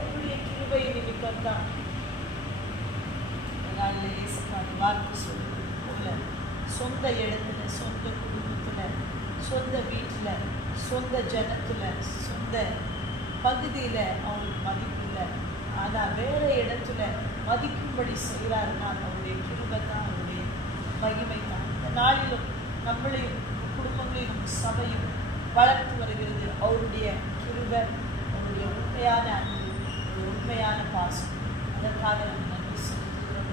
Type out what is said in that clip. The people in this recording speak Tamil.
அவருடைய கிருபை நிமித்தம் தான் நாளில் இயேசுநாள் வார்த்தை சொல்வது போல சொந்த இடத்துல, சொந்த குடும்பத்தில், சொந்த வீட்டில், சொந்த ஜனத்தில், சொந்த பகுதியில் அவங்களுக்கு மதிப்பு இல்லை. ஆனால் வேறு இடத்துல மதிக்கும்படி செய்கிறாருன்னா அவருடைய கிருபை தான், அவருடைய மகிமை தான். இந்த நாளிலும் நம்மளையும் குடும்பங்களையும் சபையும் வளர்த்து வருகிறது அவருடைய கிருபை, அவருடைய உண்மையான அன்பு, உண்மையான பாசம். அதற்காக